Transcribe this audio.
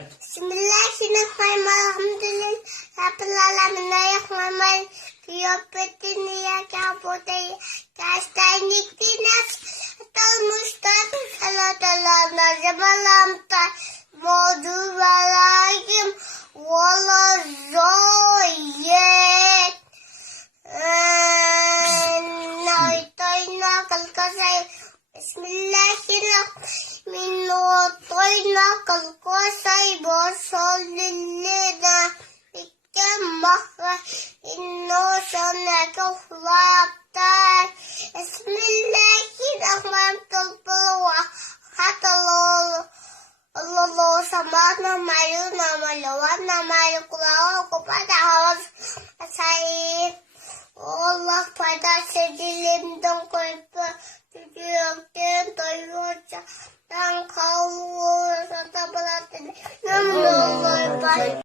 Bismillahirrahmanirrahim. Rabbil Diyopetin ya kabutay kastaynikinas talmustaqim salatalam nazamalam ta modu balagim wala zoyet naitoyna kalkasay Bismillahirrahmanirrahim kalkasay bosolilina Maka inno sanaka flaptar Bismillahirrahmanirrahim Hatalol Allah samatna mayu namalawan namayu kulaw kepada Allah saya Allah pada sedilim dong kolpa tujuh toyota dan kau serta belatin namun Allah